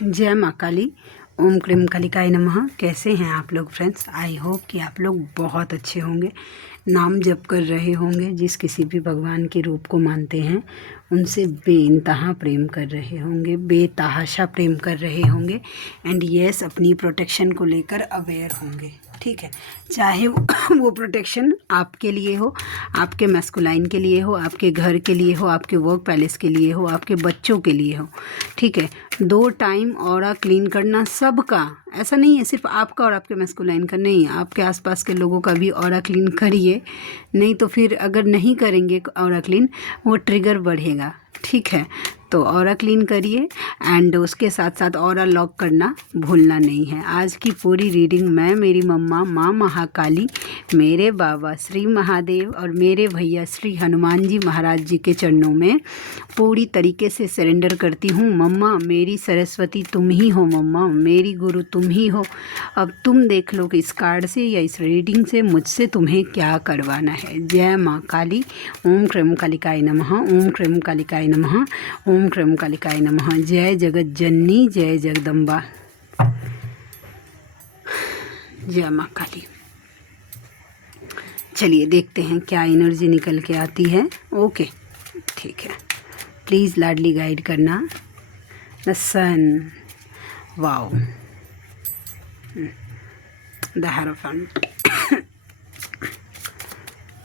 जय माँ काली। ओम क्रीम कालिकाय नमः। कैसे हैं आप लोग फ्रेंड्स? आई होप कि आप लोग बहुत अच्छे होंगे, नाम जप कर रहे होंगे, जिस किसी भी भगवान के रूप को मानते हैं उनसे बेइंतहा प्रेम कर रहे होंगे, बेतहाशा प्रेम कर रहे होंगे एंड यस अपनी प्रोटेक्शन को लेकर अवेयर होंगे। ठीक है, चाहे वो प्रोटेक्शन आपके लिए हो, आपके मैस्कुलाइन के लिए हो, आपके घर के लिए हो, आपके वर्क पैलेस के लिए हो, आपके बच्चों के लिए हो। ठीक है, 2 टाइम ऑरा क्लीन करना सबका, ऐसा नहीं है सिर्फ आपका और आपके मैस्कुलाइन का, नहीं, आपके आसपास के लोगों का भी ऑरा क्लीन करिए। नहीं तो फिर अगर नहीं करेंगे ऑरा क्लीन, वो ट्रिगर बढ़ेगा। ठीक है, तो ऑरा क्लीन करिए एंड उसके साथ साथ ऑरा लॉक करना भूलना नहीं है। आज की पूरी रीडिंग मैं मेरी मम्मा माँ महाकाली, मेरे बाबा श्री महादेव और मेरे भैया श्री हनुमान जी महाराज जी के चरणों में पूरी तरीके से सरेंडर करती हूँ। मम्मा मेरी सरस्वती तुम ही हो, मम्मा मेरी गुरु तुम ही हो। अब तुम देख लो कि इस कार्ड से या इस रीडिंग से मुझसे तुम्हें क्या करवाना है। जय माँ काली। ओम क्रीम कालिकाय नमः। ओम क्रीम कालिकाय नमः। ओम क्रीम कालिकाय नमः। जय जगत जननी, जय जगदम्बा, जय माँ काली। चलिए देखते हैं क्या एनर्जी निकल के आती है। ओके ठीक है, प्लीज़ लाडली गाइड करना। The sun, wow, the hierophant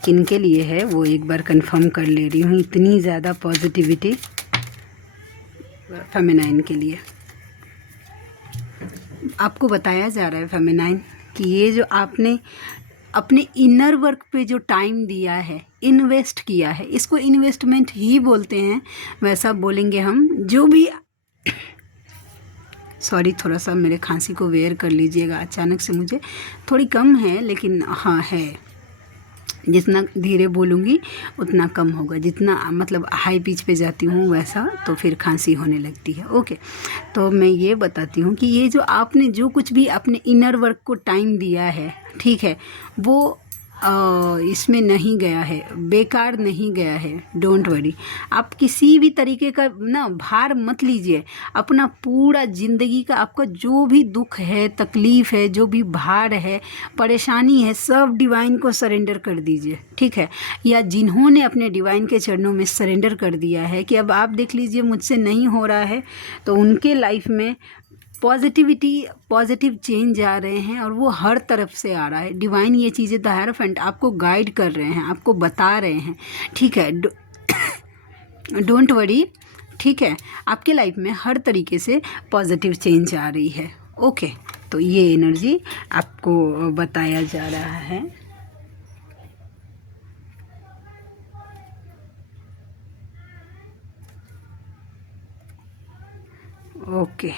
किनके लिए है वो एक बार कंफर्म कर ले रही हूँ। इतनी ज़्यादा पॉजिटिविटी फेमिनाइन के लिए आपको बताया जा रहा है फेमिनाइन कि ये जो आपने अपने इनर वर्क पे जो टाइम दिया है, इन्वेस्ट किया है, इसको इन्वेस्टमेंट ही बोलते हैं। वैसा बोलेंगे हम जो भी, सॉरी थोड़ा सा मेरे खांसी को वेयर कर लीजिएगा, अचानक से मुझे थोड़ी कम है, लेकिन हाँ है, जितना धीरे बोलूँगी उतना कम होगा, जितना मतलब हाई पिच पे जाती हूँ वैसा तो फिर खांसी होने लगती है। ओके, तो मैं ये बताती हूँ कि ये जो आपने जो कुछ भी अपने इनर वर्क को टाइम दिया है, ठीक है, वो इसमें नहीं गया है, बेकार नहीं गया है। डोंट वरी, आप किसी भी तरीके का ना भार मत लीजिए। अपना पूरा ज़िंदगी का आपका जो भी दुख है, तकलीफ़ है, जो भी भार है, परेशानी है, सब डिवाइन को सरेंडर कर दीजिए। ठीक है, या जिन्होंने अपने डिवाइन के चरणों में सरेंडर कर दिया है कि अब आप देख लीजिए मुझसे नहीं हो रहा है, तो उनके लाइफ में पॉजिटिव चेंज आ रहे हैं और वो हर तरफ से आ रहा है। डिवाइन ये चीज़ें द हेरोफेंट आपको गाइड कर रहे हैं, आपको बता रहे हैं। ठीक है, डोंट वरी। ठीक है, आपके लाइफ में हर तरीके से पॉजिटिव चेंज आ रही है। ओके, तो ये एनर्जी आपको बताया जा रहा है। ओके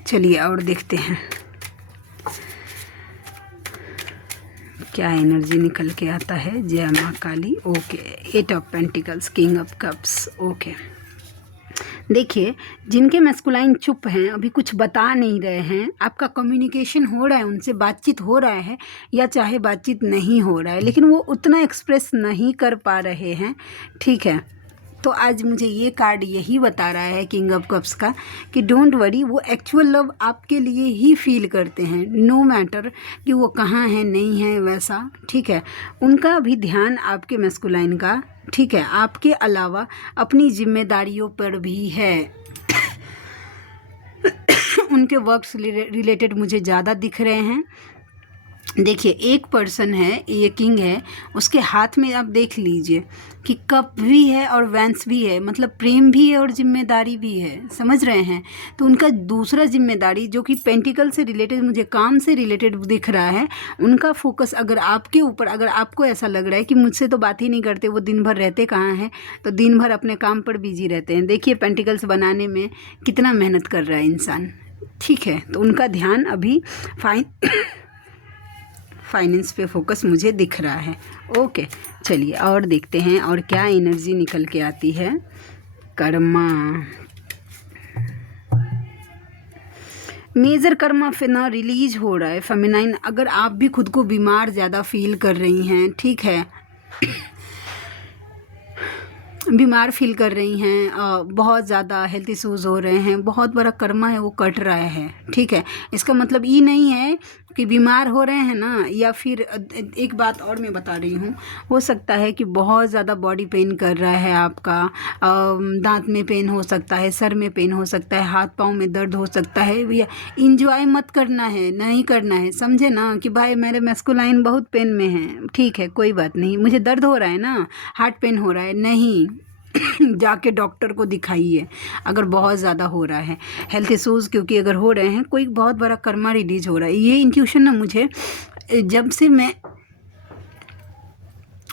चलिए और देखते हैं क्या एनर्जी निकल के आता है। जय माँ Kali. Okay, 8 of pentacles, king of cups. Okay, देखिए जिनके मैस्कुलाइन चुप हैं, अभी कुछ बता नहीं रहे हैं, आपका कम्युनिकेशन हो रहा है, उनसे बातचीत हो रहा है, या चाहे बातचीत नहीं हो रहा है लेकिन वो उतना एक्सप्रेस नहीं कर पा रहे हैं। ठीक है, तो आज मुझे ये कार्ड यही बता रहा है किंग ऑफ कप्स का कि डोंट वरी, वो एक्चुअल लव आपके लिए ही फील करते हैं, नो मैटर कि वो कहाँ है नहीं है वैसा। ठीक है, उनका भी ध्यान आपके मैस्कुलाइन का, ठीक है, आपके अलावा अपनी जिम्मेदारियों पर भी है। उनके वर्क्स रिलेटेड मुझे ज़्यादा दिख रहे हैं। देखिए एक पर्सन है, ये किंग है, उसके हाथ में आप देख लीजिए कि कप भी है और वैंस भी है, मतलब प्रेम भी है और जिम्मेदारी भी है, समझ रहे हैं। तो उनका दूसरा जिम्मेदारी जो कि पेंटिकल से रिलेटेड, मुझे काम से रिलेटेड दिख रहा है, उनका फोकस अगर आपके ऊपर, अगर आपको ऐसा लग रहा है कि मुझसे तो बात ही नहीं करते, वो दिन भर रहते कहाँ हैं, तो दिन भर अपने काम पर बिजी रहते हैं। देखिए पेंटिकल्स बनाने में कितना मेहनत कर रहा है इंसान। ठीक है, तो उनका ध्यान अभी फाइनेंस पे फोकस मुझे दिख रहा है। ओके चलिए और देखते हैं और क्या एनर्जी निकल के आती है। कर्मा, मेजर कर्मा फिर ना रिलीज हो रहा है फेमिनाइन। अगर आप भी खुद को बीमार ज़्यादा फील कर रही हैं, ठीक है, बीमार फील कर रही हैं, बहुत ज़्यादा हेल्थ इश्यूज़ हो रहे हैं, बहुत बड़ा कर्मा है वो कट रहा है, ठीक है। इसका मतलब ये नहीं है कि बीमार हो रहे हैं ना, या फिर एक बात और मैं बता रही हूँ, हो सकता है कि बहुत ज़्यादा बॉडी पेन कर रहा है आपका, दांत में पेन हो सकता है, सर में पेन हो सकता है, हाथ पाँव में दर्द हो सकता है। भैया इंजॉय मत करना है, नहीं करना है, समझे ना, कि भाई मेरे मैस्कुलाइन बहुत पेन में है, ठीक है कोई बात नहीं, मुझे दर्द हो रहा है ना, हार्ट पेन हो रहा है, नहीं जाके डॉक्टर को दिखाइए अगर बहुत ज़्यादा हो रहा है हेल्थ इश्यूज़, क्योंकि अगर हो रहे हैं कोई बहुत बड़ा कर्मा रिलीज हो रहा है। ये इंट्यूशन ना मुझे जब से मैं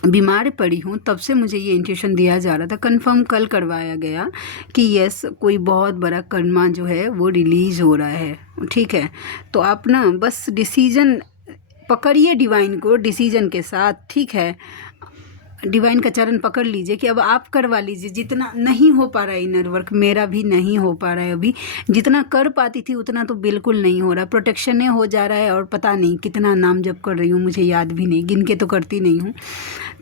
बीमार पड़ी हूँ तब से मुझे ये इंट्यूशन दिया जा रहा था, कंफर्म कल करवाया गया कि यस कोई बहुत बड़ा कर्मा जो है वो रिलीज़ हो रहा है, ठीक है। तो आप ना बस डिसीजन पकड़िए डिवाइन को, डिसीजन के साथ, ठीक है। डिवाइन का चरण पकड़ लीजिए कि अब आप करवा लीजिए, जितना नहीं हो पा रहा है इनर वर्क, मेरा भी नहीं हो पा रहा है अभी, जितना कर पाती थी उतना तो बिल्कुल नहीं हो रहा, प्रोटेक्शन हो जा रहा है, और पता नहीं कितना नाम जप कर रही हूँ, मुझे याद भी नहीं, गिन के तो करती नहीं हूँ,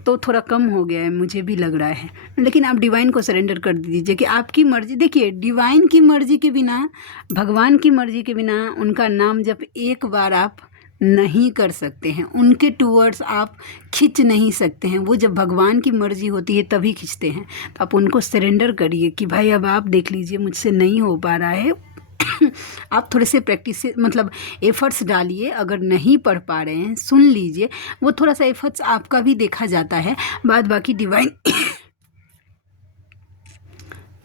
तो थोड़ा कम हो गया है, मुझे भी लग रहा है। लेकिन आप डिवाइन को सरेंडर कर दीजिए कि आपकी मर्ज़ी। देखिए डिवाइन की मर्ज़ी के बिना, भगवान की मर्ज़ी के बिना उनका नाम जब एक बार आप नहीं कर सकते हैं, उनके टूवर्ड्स आप खींच नहीं सकते हैं। वो जब भगवान की मर्ज़ी होती है तभी खींचते हैं। तो आप उनको सरेंडर करिए कि भाई अब आप देख लीजिए मुझसे नहीं हो पा रहा है आप थोड़े से प्रैक्टिस मतलब एफ़र्ट्स डालिए, अगर नहीं पढ़ पा रहे हैं सुन लीजिए, वो थोड़ा सा एफ़र्ट्स आपका भी देखा जाता है, बाद बाकी डिवाइन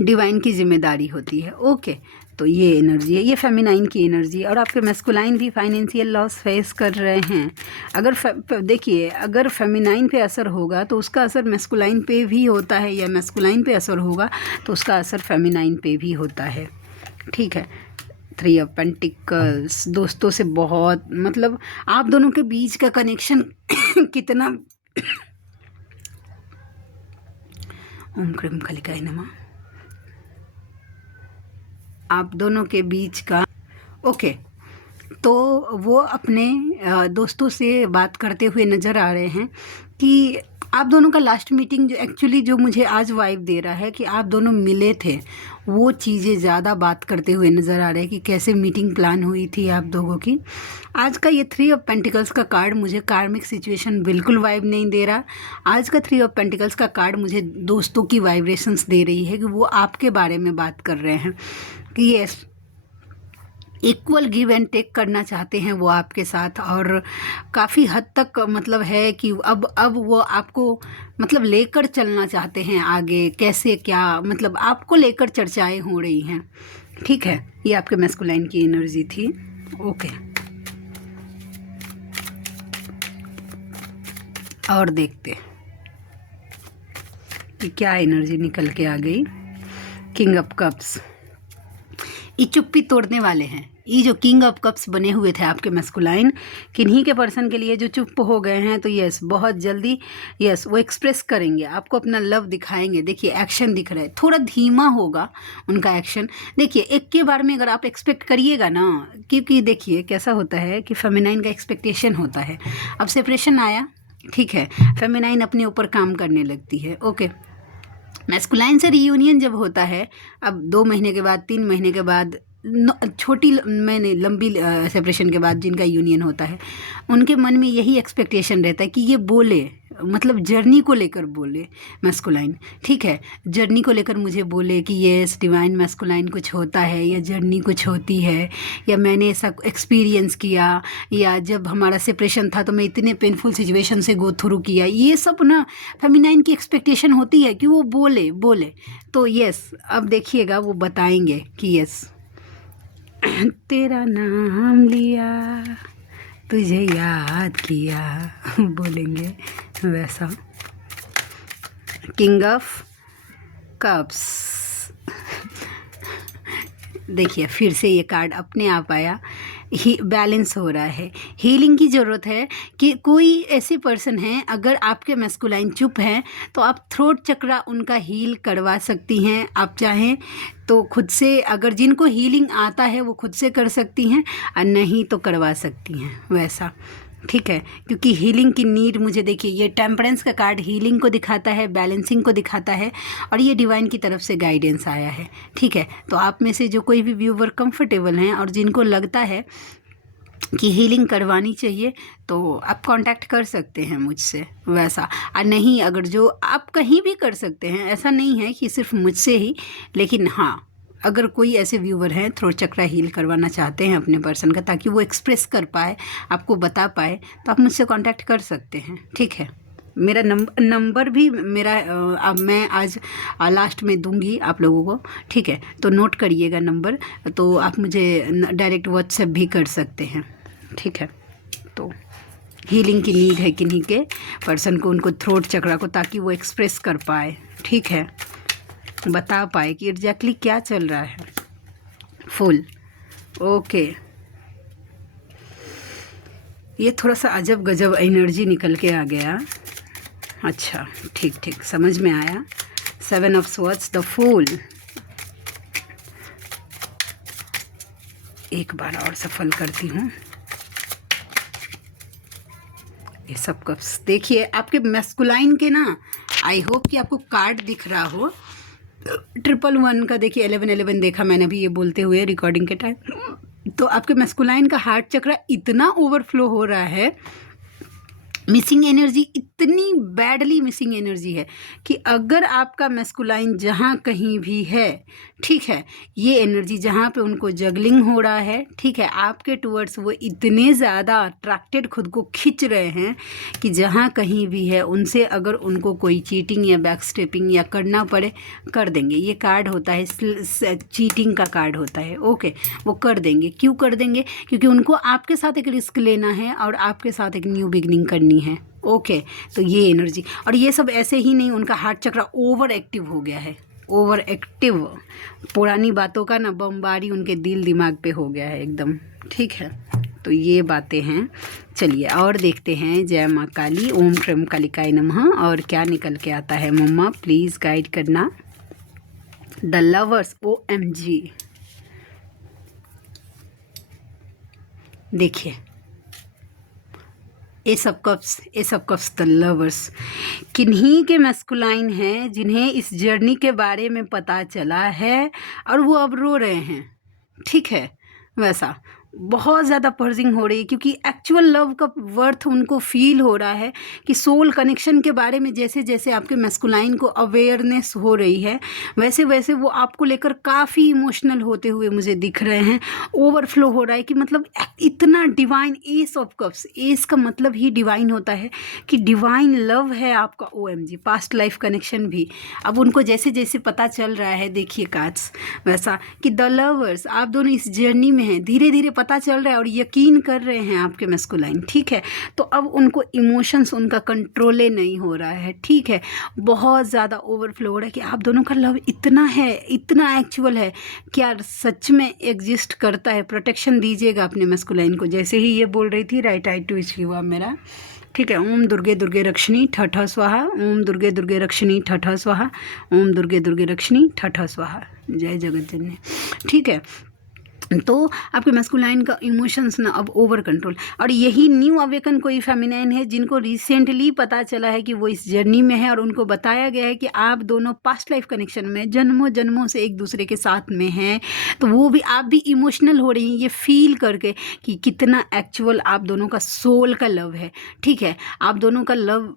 डिवाइन की जिम्मेदारी होती है, ओके। तो ये एनर्जी है, ये फेमिनाइन की एनर्जी है। और आपके मैस्कुलाइन भी फाइनेंशियल लॉस फेस कर रहे हैं। अगर देखिए अगर फेमिनाइन पे असर होगा तो उसका असर मैस्कुलाइन पे भी होता है, या मैस्कुलाइन पे असर होगा तो उसका असर फेमिनाइन पे भी होता है, ठीक है। 3 ऑफ पेंटिकल्स, दोस्तों से बहुत मतलब आप दोनों के बीच का कनेक्शन कितना ओम क्रीम कालिकाय नमः, आप दोनों के बीच का ओके। तो वो अपने दोस्तों से बात करते हुए नज़र आ रहे हैं कि आप दोनों का लास्ट मीटिंग जो एक्चुअली जो मुझे आज वाइब दे रहा है कि आप दोनों मिले थे, वो चीज़ें ज़्यादा बात करते हुए नज़र आ रहे हैं कि कैसे मीटिंग प्लान हुई थी आप दोनों की। आज का ये 3 ऑफ पेंटिकल्स का कार्ड मुझे कार्मिक सिचुएशन बिल्कुल वाइब नहीं दे रहा। आज का 3 ऑफ पेंटिकल्स का कार्ड मुझे दोस्तों की वाइब्रेशंस दे रही है कि वो आपके बारे में बात कर रहे हैं कि yes equal give and take करना चाहते हैं वो आपके साथ, और काफ़ी हद तक मतलब है कि अब वो आपको मतलब लेकर चलना चाहते हैं आगे, कैसे क्या मतलब आपको लेकर चर्चाएं हो रही हैं, ठीक है। ये आपके मैस्कुलाइन की एनर्जी थी, ओके। और देखते कि क्या एनर्जी निकल के आ गई। किंग ऑफ कप्स, ये चुप्पी तोड़ने वाले हैं। ये जो किंग ऑफ कप्स बने हुए थे आपके मैस्कुलाइन, किन्हीं के पर्सन के लिए जो चुप हो गए हैं, तो यस बहुत जल्दी यस वो एक्सप्रेस करेंगे, आपको अपना लव दिखाएंगे। देखिए एक्शन दिख रहा है, थोड़ा धीमा होगा उनका एक्शन। देखिए एक के बार में अगर आप एक्सपेक्ट करिएगा ना, क्योंकि देखिए कैसा होता है कि फेमिनाइन का एक्सपेक्टेशन होता है। अब सेपरेशन आया, ठीक है, फेमिनाइन अपने ऊपर काम करने लगती है, ओके। मैस्कुलाइन से रीयूनियन जब होता है, अब 2 महीने के बाद 3 महीने के बाद छोटी मैंने लंबी सेपरेशन के बाद जिनका यूनियन होता है, उनके मन में यही एक्सपेक्टेशन रहता है कि ये बोले, मतलब जर्नी को लेकर बोले मैस्कुलाइन, ठीक है। जर्नी को लेकर मुझे बोले कि येस डिवाइन मैस्कुलाइन कुछ होता है, या जर्नी कुछ होती है, या मैंने ऐसा एक्सपीरियंस किया, या जब हमारा सेपरेशन था तो मैं इतने पेनफुल सिचुएशन से गो थ्रू किया। ये सब ना फेमिनाइन की एक्सपेक्टेशन होती है कि वो बोले। तो यस अब देखिएगा वो बताएंगे कि यस तेरा नाम लिया, तुझे याद किया, बोलेंगे वैसा। किंग ऑफ कप्स, देखिए फिर से ये कार्ड अपने आप आया, ही बैलेंस हो रहा है। हीलिंग की ज़रूरत है कि कोई ऐसे पर्सन हैं, अगर आपके मैस्कुलाइन चुप हैं तो आप थ्रोट चक्रा उनका हील करवा सकती हैं, आप चाहें तो खुद से, अगर जिनको हीलिंग आता है वो खुद से कर सकती हैं, और नहीं तो करवा सकती हैं वैसा, ठीक है, क्योंकि हीलिंग की नीड मुझे देखिए, ये टेम्परेंस का कार्ड हीलिंग को दिखाता है, बैलेंसिंग को दिखाता है, और ये डिवाइन की तरफ से गाइडेंस आया है। ठीक है, तो आप में से जो कोई भी व्यूवर कंफर्टेबल हैं और जिनको लगता है कि हीलिंग करवानी चाहिए, तो आप कांटेक्ट कर सकते हैं मुझसे वैसा। और नहीं, अगर जो आप कहीं भी कर सकते हैं, ऐसा नहीं है कि सिर्फ मुझसे ही, लेकिन हाँ, अगर कोई ऐसे व्यूवर हैं थ्रोट चक्रा हील करवाना चाहते हैं अपने पर्सन का, ताकि वो एक्सप्रेस कर पाए, आपको बता पाए, तो आप मुझसे कांटेक्ट कर सकते हैं। ठीक है, मेरा नंबर भी मेरा अब मैं आज लास्ट में दूंगी आप लोगों को। ठीक है, तो नोट करिएगा नंबर, तो आप मुझे डायरेक्ट व्हाट्सएप भी कर सकते हैं। ठीक है, तो हीलिंग की नीड है किन्हीं के पर्सन को, उनको थ्रोट चक्रा को, ताकि वो एक्सप्रेस कर पाए। ठीक है, बता पाए कि एग्जैक्टली क्या चल रहा है। फुल ओके, ये थोड़ा सा अजब गजब एनर्जी निकल के आ गया। अच्छा, ठीक ठीक, समझ में आया। 7 ऑफ स्वॉर्ड्स, द फूल। एक बार और सफल करती हूँ। ये सब कप्स देखिए आपके मैस्कुलाइन के ना, आई होप कि आपको कार्ड दिख रहा हो। 111 का देखिए, 1111 देखा मैंने अभी ये बोलते हुए रिकॉर्डिंग के टाइम। तो आपके मैस्कुलाइन का हार्ट चक्र इतना ओवरफ्लो हो रहा है, मिसिंग एनर्जी इतनी बैडली मिसिंग एनर्जी है कि अगर आपका मैस्कुलाइन जहाँ कहीं भी है, ठीक है, ये एनर्जी जहाँ पे उनको जगलिंग हो रहा है, ठीक है, आपके टूवर्ड्स वो इतने ज़्यादा अट्रैक्टेड खुद को खींच रहे हैं कि जहाँ कहीं भी है उनसे अगर उनको कोई चीटिंग या बैक स्टेपिंग या करना पड़े, कर देंगे। ये कार्ड होता है, चीटिंग का कार्ड होता है। ओके, वो कर देंगे। क्यों कर देंगे? क्योंकि उनको आपके साथ एक रिस्क लेना है और आपके साथ एक न्यू बिगनिंग करनी है। ओके, तो ये एनर्जी, और ये सब ऐसे ही नहीं, उनका हार्ट चक्र ओवर एक्टिव हो गया है। ओवर एक्टिव, पुरानी बातों का ना बमबारी उनके दिल दिमाग पे हो गया है एकदम। ठीक है, तो ये बातें हैं। चलिए और देखते हैं। जय माँ काली, ओम क्रम कालिकाय नमः। और क्या निकल के आता है मम्मा, प्लीज़ गाइड करना। द लवर्स, OMG, देखिए S of cups, the lovers. किन्हीं के मैस्कुलाइन हैं जिन्हें इस जर्नी के बारे में पता चला है और वो अब रो रहे हैं। ठीक है, वैसा बहुत ज़्यादा पर्जिंग हो रही है, क्योंकि एक्चुअल लव का वर्थ उनको फील हो रहा है कि सोल कनेक्शन के बारे में जैसे जैसे आपके मैस्कुलाइन को अवेयरनेस हो रही है, वैसे वैसे वो आपको लेकर काफ़ी इमोशनल होते हुए मुझे दिख रहे हैं। ओवरफ्लो हो रहा है कि मतलब इतना divine. S of cups, S का मतलब ही डिवाइन होता है कि डिवाइन लव है आपका। OMG, पास्ट लाइफ कनेक्शन भी अब उनको जैसे जैसे पता चल रहा है, देखिए कार्ड्स वैसा कि द लवर्स, आप दोनों इस जर्नी में हैं, धीरे धीरे पता चल रहा है और यकीन कर रहे हैं आपके मैस्कुलाइन। ठीक है, तो अब उनको इमोशंस उनका कंट्रोले नहीं हो रहा है। ठीक है, बहुत ज़्यादा ओवरफ्लो हो रहा है कि आप दोनों का लव इतना है, इतना एक्चुअल है, क्या सच में एग्जिस्ट करता है। प्रोटेक्शन दीजिएगा अपने मैस्कुलाइन को। जैसे ही ये बोल रही थी, राइट आई ट्विस्ट हुआ मेरा। ठीक है, ओम दुर्गे दुर्गे रक्षिणी ठठ स्वाहा, ओम दुर्गे दुर्गे रक्षिणी ठठ स्वाहा, ओम दुर्गे दुर्गे रक्षिणी ठठ स्वाहा। जय जगत जननी। ठीक है, तो आपके मैस्कुलाइन का इमोशंस ना अब ओवर कंट्रोल, और यही न्यू अवेकन कोई फेमिनाइन है जिनको रिसेंटली पता चला है कि वो इस जर्नी में है और उनको बताया गया है कि आप दोनों पास्ट लाइफ कनेक्शन में जन्मों जन्मों से एक दूसरे के साथ में हैं। तो वो भी, आप भी इमोशनल हो रही हैं ये फील करके कि कितना एक्चुअल आप दोनों का सोल का लव है। ठीक है, आप दोनों का लव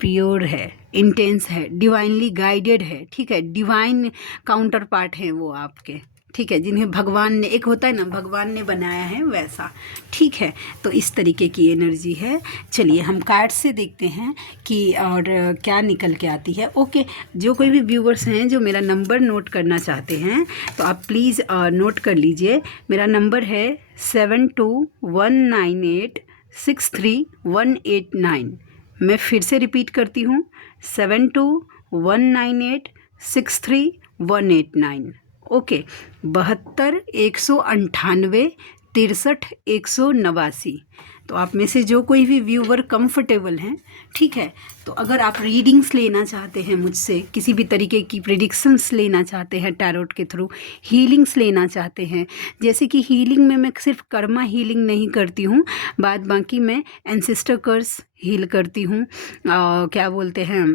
प्योर है, इंटेंस है, डिवाइनली गाइडेड है। ठीक है, डिवाइन काउंटर पार्ट हैं वो आपके। ठीक है, जिन्हें भगवान ने, एक होता है ना भगवान ने बनाया है वैसा। ठीक है, तो इस तरीके की एनर्जी है। चलिए हम कार्ड से देखते हैं कि और क्या निकल के आती है। ओके, जो कोई भी व्यूवर्स हैं जो मेरा नंबर नोट करना चाहते हैं तो आप प्लीज़ नोट कर लीजिए। मेरा नंबर है 7219863189। मैं फिर से रिपीट करती हूँ, 7219863189। ओके, 72 198 63 189। तो आप में से जो कोई भी व्यूवर कंफर्टेबल हैं, ठीक है, तो अगर आप रीडिंग्स लेना चाहते हैं मुझसे, किसी भी तरीके की प्रेडिक्शंस लेना चाहते हैं टैरोट के थ्रू, हीलिंग्स लेना चाहते हैं, जैसे कि हीलिंग में मैं सिर्फ कर्मा हीलिंग नहीं करती हूँ, बाद बाकी मैं एंसेस्टर कर्स हील करती हूँ, क्या बोलते हैं,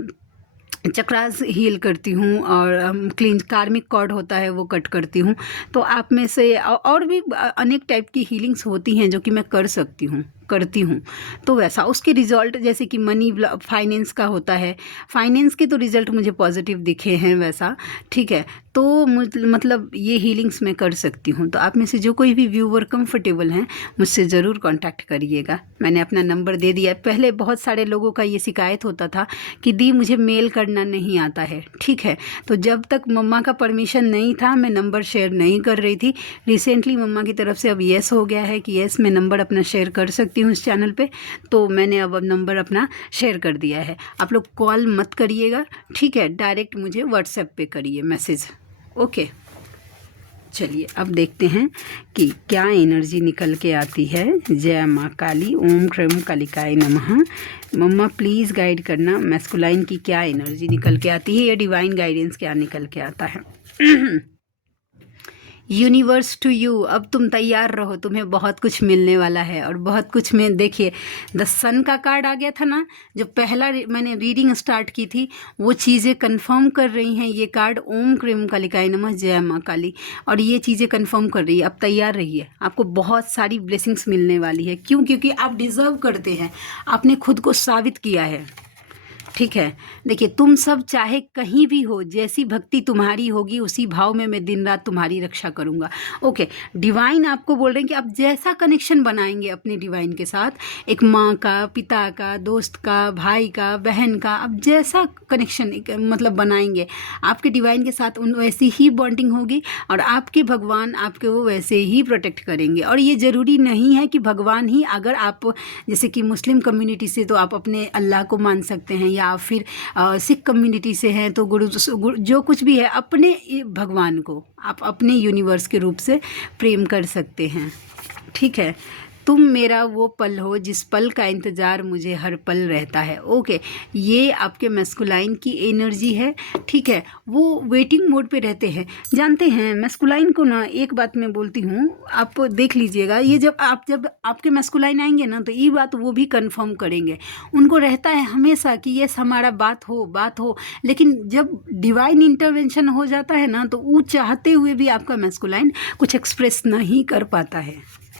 चक्रास हील करती हूँ, और क्लीन कार्मिक कॉर्ड होता है वो कट करती हूँ। तो आप में से और भी अनेक टाइप की हीलिंग्स होती हैं जो कि मैं करती हूँ। तो वैसा उसके रिजल्ट, जैसे कि मनी फाइनेंस का होता है, फाइनेंस के तो रिजल्ट मुझे पॉजिटिव दिखे हैं वैसा, ठीक है, तो मतलब ये हीलिंग्स मैं कर सकती हूँ। तो आप में से जो कोई भी व्यूवर कंफर्टेबल हैं मुझसे ज़रूर कांटेक्ट करिएगा। मैंने अपना नंबर दे दिया। पहले बहुत सारे लोगों का ये शिकायत होता था कि दी मुझे मेल करना नहीं आता है, ठीक है, तो जब तक मम्मा का परमिशन नहीं था मैं नंबर शेयर नहीं कर रही थी। रिसेंटली मम्मा की तरफ से अब येस हो गया है कि येस मैं नंबर अपना शेयर कर सकती हूँ इस चैनल पे, तो मैंने अब नंबर अपना शेयर कर दिया है। आप लोग कॉल मत करिएगा, ठीक है, डायरेक्ट मुझे व्हाट्सएप पे करिए मैसेज, ओके। चलिए अब देखते हैं कि क्या एनर्जी निकल के आती है। जय माँ काली, ओम क्रम कालिकाय नमः। मम्मा प्लीज़ गाइड करना मैस्कुलाइन की क्या एनर्जी निकल के आती है, या डिवाइन गाइडेंस क्या निकल के आता है। यूनिवर्स टू यू, अब तुम तैयार रहो, तुम्हें बहुत कुछ मिलने वाला है, और बहुत कुछ में देखिए द सन का कार्ड आ गया था ना, जो पहला मैंने रीडिंग स्टार्ट की थी, वो चीज़ें कंफर्म कर रही हैं ये कार्ड। ओम क्रीम कालिकाय नमः, जय माँ काली, और ये चीज़ें कंफर्म कर रही है। अब तैयार रहिए, आपको बहुत सारी ब्लेसिंग्स मिलने वाली है। क्यों? क्योंकि आप डिज़र्व करते हैं, आपने खुद को साबित किया है, ठीक है। देखिए तुम सब चाहे कहीं भी हो, जैसी भक्ति तुम्हारी होगी उसी भाव में मैं दिन रात तुम्हारी रक्षा करूँगा, ओके। डिवाइन आपको बोल रहे हैं कि आप जैसा कनेक्शन बनाएंगे अपने डिवाइन के साथ, एक माँ का, पिता का, दोस्त का, भाई का, बहन का, आप जैसा कनेक्शन मतलब बनाएंगे आपके डिवाइन के साथ, उन वैसी ही बॉन्डिंग होगी, और आपके भगवान आपके वो वैसे ही प्रोटेक्ट करेंगे। और ये ज़रूरी नहीं है कि भगवान ही, अगर आप जैसे कि मुस्लिम कम्युनिटी से तो आप अपने अल्लाह को मान सकते हैं, या फिर सिख कम्युनिटी से हैं तो गुरु जो कुछ भी है, अपने भगवान को आप अपने यूनिवर्स के रूप से प्रेम कर सकते हैं, ठीक है। तुम मेरा वो पल हो जिस पल का इंतज़ार मुझे हर पल रहता है, ओके। ये आपके मैस्कुलाइन की एनर्जी है, ठीक है, वो वेटिंग मोड पे रहते हैं। जानते हैं मैस्कुलाइन को ना, एक बात मैं बोलती हूँ, आप देख लीजिएगा, ये जब आपके मैस्कुलाइन आएंगे ना, तो ये बात वो भी कंफर्म करेंगे। उनको रहता है हमेशा कि यस हमारा बात हो, लेकिन जब डिवाइन इंटरवेंशन हो जाता है ना, तो वो चाहते हुए भी आपका मैस्कुलाइन कुछ एक्सप्रेस नहीं कर पाता है,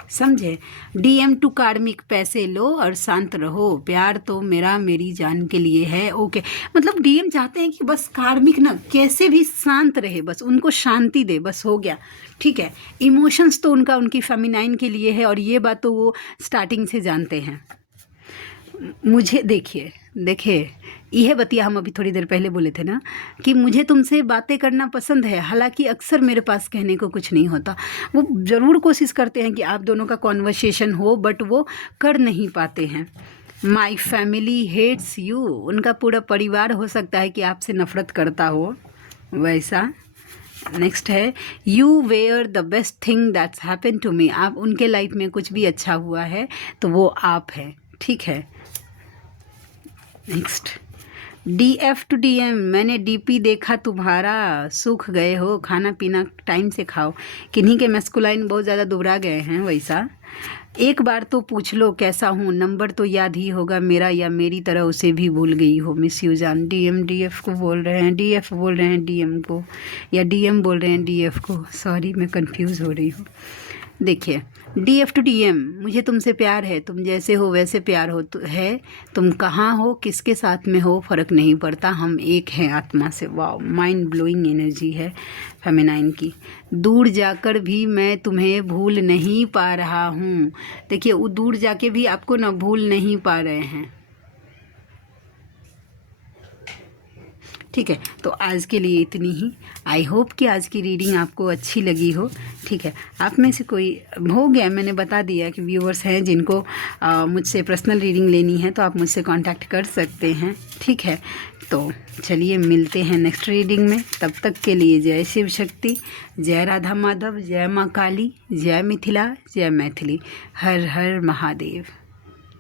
समझे। DM टू कार्मिक, पैसे लो और शांत रहो, प्यार तो मेरा मेरी जान के लिए है, ओके। मतलब DM चाहते हैं कि बस कार्मिक ना कैसे भी शांत रहे, बस उनको शांति दे, बस हो गया, ठीक है। इमोशंस तो उनकी फेमिनाइन के लिए है, और ये बात तो वो स्टार्टिंग से जानते हैं। मुझे देखिए यह बतिया हम अभी थोड़ी देर पहले बोले थे ना कि मुझे तुमसे बातें करना पसंद है, हालांकि अक्सर मेरे पास कहने को कुछ नहीं होता। वो ज़रूर कोशिश करते हैं कि आप दोनों का कॉन्वर्सेशन हो, बट वो कर नहीं पाते हैं। माई फैमिली हेट्स यू, उनका पूरा परिवार हो सकता है कि आपसे नफ़रत करता हो, वैसा। नेक्स्ट है you were the best thing that's happen to me, आप उनके लाइफ में कुछ भी अच्छा हुआ है तो वो आप है, ठीक है। नेक्स्ट DF टू DM, मैंने DP देखा तुम्हारा, सूख गए हो, खाना पीना टाइम से खाओ। किन्हीं के मैस्कुलाइन बहुत ज़्यादा दुबरा गए हैं, वैसा। एक बार तो पूछ लो कैसा हूँ, नंबर तो याद ही होगा मेरा, या मेरी तरह उसे भी भूल गई हो। मिस यू जान। DM DF को बोल रहे हैं, DF बोल रहे हैं DM को, या DM बोल रहे हैं DF को, सॉरी मैं कंफ्यूज हो रही हूँ। देखिए DF टू DM, मुझे तुमसे प्यार है, तुम जैसे हो वैसे प्यार हो है, तुम कहाँ हो, किसके साथ में हो, फ़र्क नहीं पड़ता, हम एक हैं आत्मा से। वाह, माइंड ब्लोइंग एनर्जी है फेमिनाइन की। दूर जाकर भी मैं तुम्हें भूल नहीं पा रहा हूँ, देखिए वो दूर जाके भी आपको ना भूल नहीं पा रहे हैं, ठीक है। तो आज के लिए इतनी ही। आई होप कि आज की रीडिंग आपको अच्छी लगी हो, ठीक है। आप में से कोई हो गया, मैंने बता दिया कि व्यूअर्स हैं जिनको मुझसे पर्सनल रीडिंग लेनी है तो आप मुझसे कांटेक्ट कर सकते हैं, ठीक है। तो चलिए मिलते हैं नेक्स्ट रीडिंग में, तब तक के लिए जय शिव शक्ति, जय राधा माधव, जय माँ काली, जय मिथिला, जय मैथिली, हर हर महादेव।